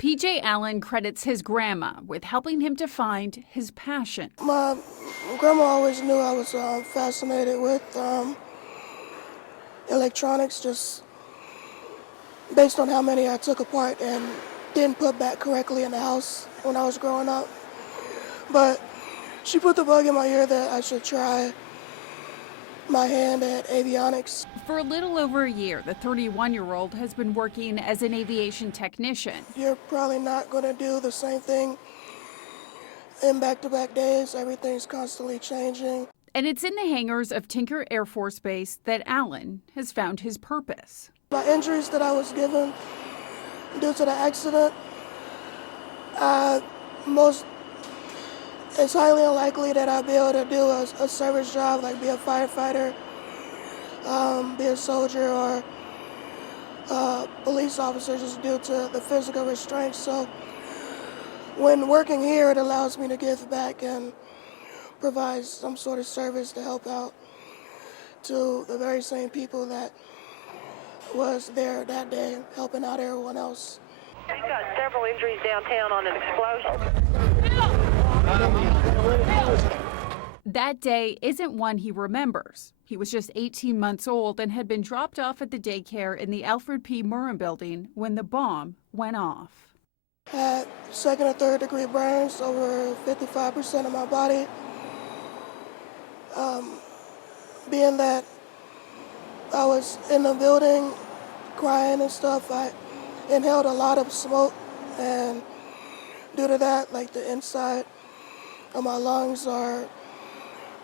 P.J. Allen credits his grandma with helping him to find his passion. My grandma always knew I was fascinated with electronics, just based on how many I took apart and didn't put back correctly in the house when I was growing up. But she put the bug in my ear that I should try my hand at avionics. For a little over a year, the 31-year-old has been working as an aviation technician. You're probably not going to do the same thing in back-to-back days. Everything's constantly changing. And it's in the hangars of Tinker Air Force Base that Allen has found his purpose. My injuries that I was given due to the accident, it's highly unlikely that I'll be able to do a service job, like be a firefighter, be a soldier, or a police officer, just due to the physical restraints. So when working here, it allows me to give back and provide some sort of service to help out to the very same people that was there that day, helping out everyone else. We've got several injuries downtown on an explosion. That day isn't one he remembers. He was just 18 months old and had been dropped off at the daycare in the Alfred P. Murrah Building when the bomb went off. Had second or third degree burns over 55% of my body. Being that I was in the building crying and stuff, I inhaled a lot of smoke, and due to that, like, the inside of my lungs are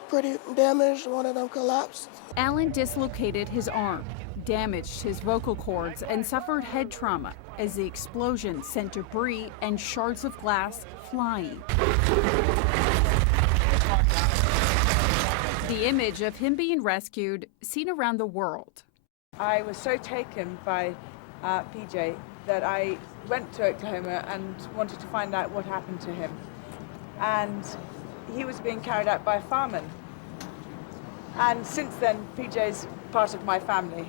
pretty damaged. One of them collapsed. Allen dislocated his arm, damaged his vocal cords, and suffered head trauma as the explosion sent debris and shards of glass flying. The image of him being rescued seen around the world. I was so taken by PJ that I went to Oklahoma and wanted to find out what happened to him. And he was being carried out by a fireman. And since then, PJ's part of my family.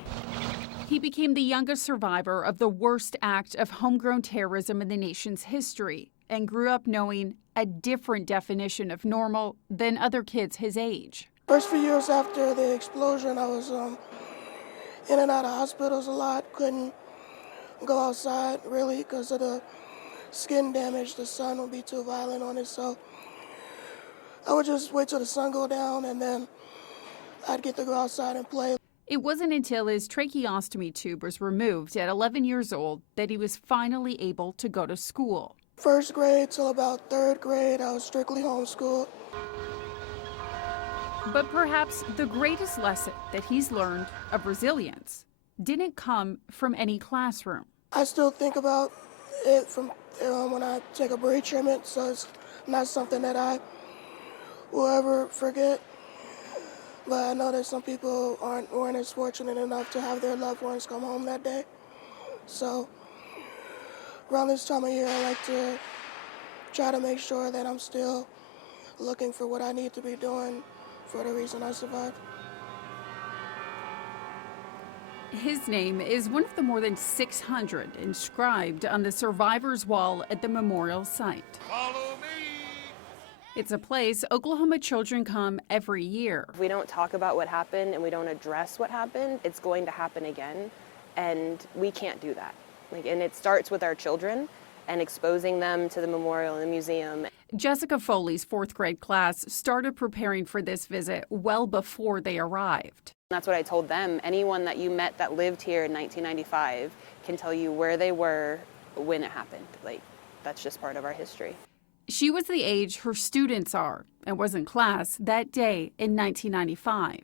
He became the youngest survivor of the worst act of homegrown terrorism in the nation's history and grew up knowing a different definition of normal than other kids his age. First few years after the explosion, I was in and out of hospitals a lot. Couldn't go outside, really, because of the skin damage. The sun would be too violent on it, so I would just wait till the sun go down, and then I'd get to go outside and play. It wasn't until his tracheostomy tube was removed at 11 years old that he was finally able to go to school. First grade till about third grade, I was strictly homeschooled. But perhaps the greatest lesson that he's learned of resilience didn't come from any classroom. I still think about it from when I take a braid treatment, so it's not something that I will ever forget. But I know that some people weren't as fortunate enough to have their loved ones come home that day. So around this time of year, I like to try to make sure that I'm still looking for what I need to be doing for the reason I survived. His name is one of the more than 600 inscribed on the survivor's wall at the memorial site. Follow me. It's a place Oklahoma children come every year. If we don't talk about what happened and we don't address what happened, it's going to happen again, and we can't do that. And it starts with our children and exposing them to the memorial and the museum. Jessica Foley's fourth grade class started preparing for this visit well before they arrived. That's what I told them. Anyone that you met that lived here in 1995 can tell you where they were when it happened. That's just part of our history. She was the age her students are and was in class that day in 1995.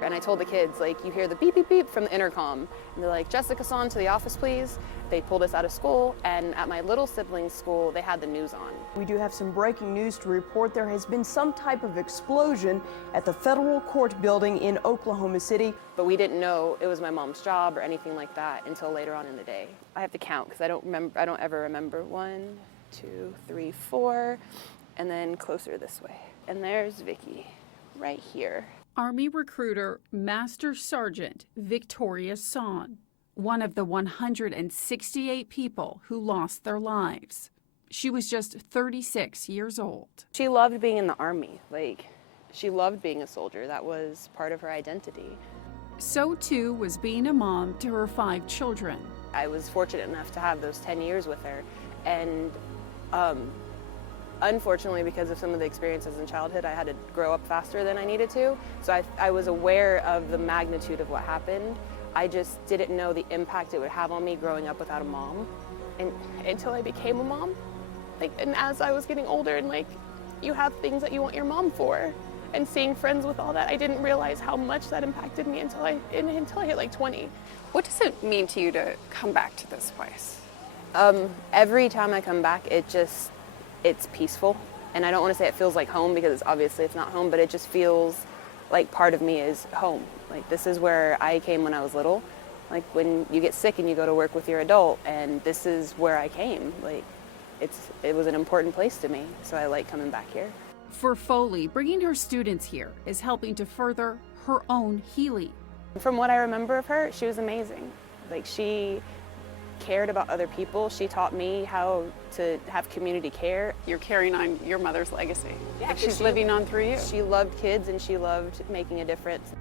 And I told the kids, you hear the beep, beep, beep from the intercom. And they're like, Jessica Son, to the office, please. They pulled us out of school, and at my little sibling's school, they had the news on. We do have some breaking news to report. There has been some type of explosion at the federal court building in Oklahoma City. But we didn't know it was my mom's job or anything like that until later on in the day. I have to count because I don't ever remember. 1, 2, 3, 4, and then closer this way. And there's Vicky, right here. Army recruiter Master Sergeant Victoria Son. one of the 168 people who lost their lives. She was just 36 years old. She loved being in the Army. She loved being a soldier. That was part of her identity. So too was being a mom to her 5 children. I was fortunate enough to have those 10 years with her, and unfortunately, because of some of the experiences in childhood, I had to grow up faster than I needed to. So I was aware of the magnitude of what happened. I just didn't know the impact it would have on me growing up without a mom, and until I became a mom. And as I was getting older, and you have things that you want your mom for, and seeing friends with all that, I didn't realize how much that impacted me until I hit 20. What does it mean to you to come back to this place? Every time I come back, it's peaceful. And I don't want to say it feels like home, because obviously it's not home, but it just feels like part of me is home. This is where I came when I was little. When you get sick and you go to work with your adult, and this is where I came. It was an important place to me, so I like coming back here. For Foley, bringing her students here is helping to further her own healing. From what I remember of her, she was amazing. She cared about other people. She taught me how to have community care. You're carrying on your mother's legacy. Yeah, she's living on through you. She loved kids, and she loved making a difference.